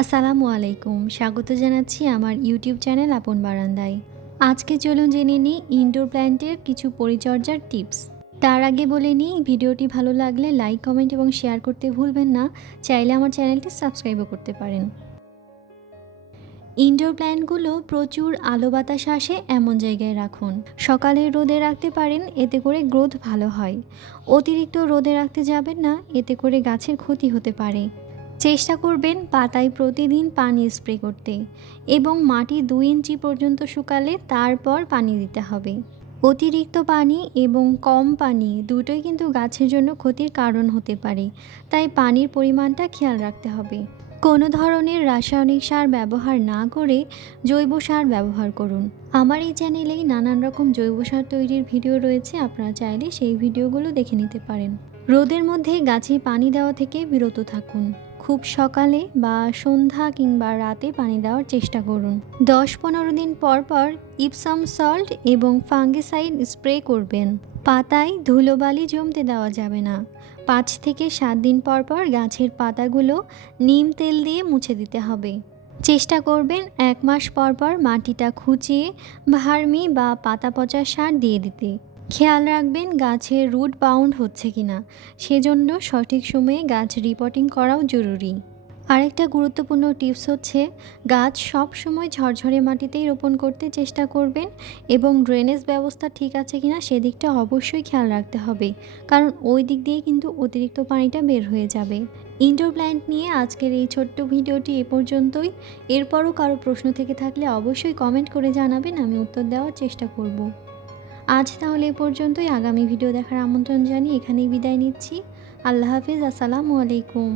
আসসালামু আলাইকুম। স্বাগত জানাচ্ছি আমার ইউটিউব চ্যানেল আপন বারান্দায়। আজকে চলুন জেনে নিই ইনডোর প্ল্যান্টের কিছু পরিচর্যার টিপস। তার আগে বলে নিই, ভিডিওটি ভালো লাগলে লাইক, কমেন্ট এবং শেয়ার করতে ভুলবেন না। চাইলে আমার চ্যানেলটি সাবস্ক্রাইবও করতে পারেন। ইনডোর প্ল্যান্টগুলো প্রচুর আলো বাতাস আসে এমন জায়গায় রাখুন। সকালে রোদে রাখতে পারেন, এতে করে গ্রোথ ভালো হয়। অতিরিক্ত রোদে রাখতে যাবেন না, এতে করে গাছের ক্ষতি হতে পারে। চেষ্টা করবেন পাতায় প্রতিদিন পানি স্প্রে করতে এবং মাটি দুই ইঞ্চি পর্যন্ত শুকালে তারপর পানি দিতে হবে। অতিরিক্ত পানি এবং কম পানি দুটোই কিন্তু গাছের জন্য ক্ষতির কারণ হতে পারে, তাই পানির পরিমাণটা খেয়াল রাখতে হবে। কোনো ধরনের রাসায়নিক সার ব্যবহার না করে জৈব সার ব্যবহার করুন। আমার এই চ্যানেলেই নানান রকম জৈব সার তৈরির ভিডিও রয়েছে, আপনারা চাইলে সেই ভিডিওগুলো দেখে নিতে পারেন। রোদের মধ্যে গাছে পানি দেওয়া থেকে বিরত থাকুন। খুব সকালে বা সন্ধ্যা কিংবা রাতে পানি দেওয়ার চেষ্টা করুন। দশ পনেরো দিন পর পর ইপসাম সল্ট এবং ফাঙ্গিসাইড স্প্রে করবেন। পাতায় ধুলোবালি জমতে দেওয়া যাবে না। পাঁচ থেকে সাত দিন পর পর গাছের পাতাগুলো নিম তেল দিয়ে মুছে দিতে হবে। চেষ্টা করবেন এক মাস পর পর মাটিটা খুঁচিয়ে, ভার্মি বা পাতা পচা সার দিয়ে দিতে। খেয়াল রাখবেন গাছের রুট বাউন্ড হচ্ছে কিনা। সেজন্য সঠিক সময়ে গাছ রিপোর্টিং করাও জরুরি। আরেকটা গুরুত্বপূর্ণ টিপস হচ্ছে, গাছ সব সময় ঝরঝরে মাটিতেই রোপণ করতে চেষ্টা করবেন এবং ড্রেনেজ ব্যবস্থা ঠিক আছে কিনা সেদিকটা অবশ্যই খেয়াল রাখতে হবে। কারণ ওই দিক দিয়ে কিন্তু অতিরিক্ত পানিটা বের হয়ে যাবে। ইনডোর প্ল্যান্ট নিয়ে আজকের এই ছোট্ট ভিডিওটি এ পর্যন্তই। এরপরও কারও প্রশ্ন থেকে থাকলে অবশ্যই কমেন্ট করে জানাবেন, আমি উত্তর দেওয়ার চেষ্টা করব। আজ তাহলে এ পর্যন্তই। আগামী ভিডিও দেখার আমন্ত্রণ জানিয়ে এখানেই বিদায় নিচ্ছি। আল্লাহ হাফিজ, আসসালামু আলাইকুম।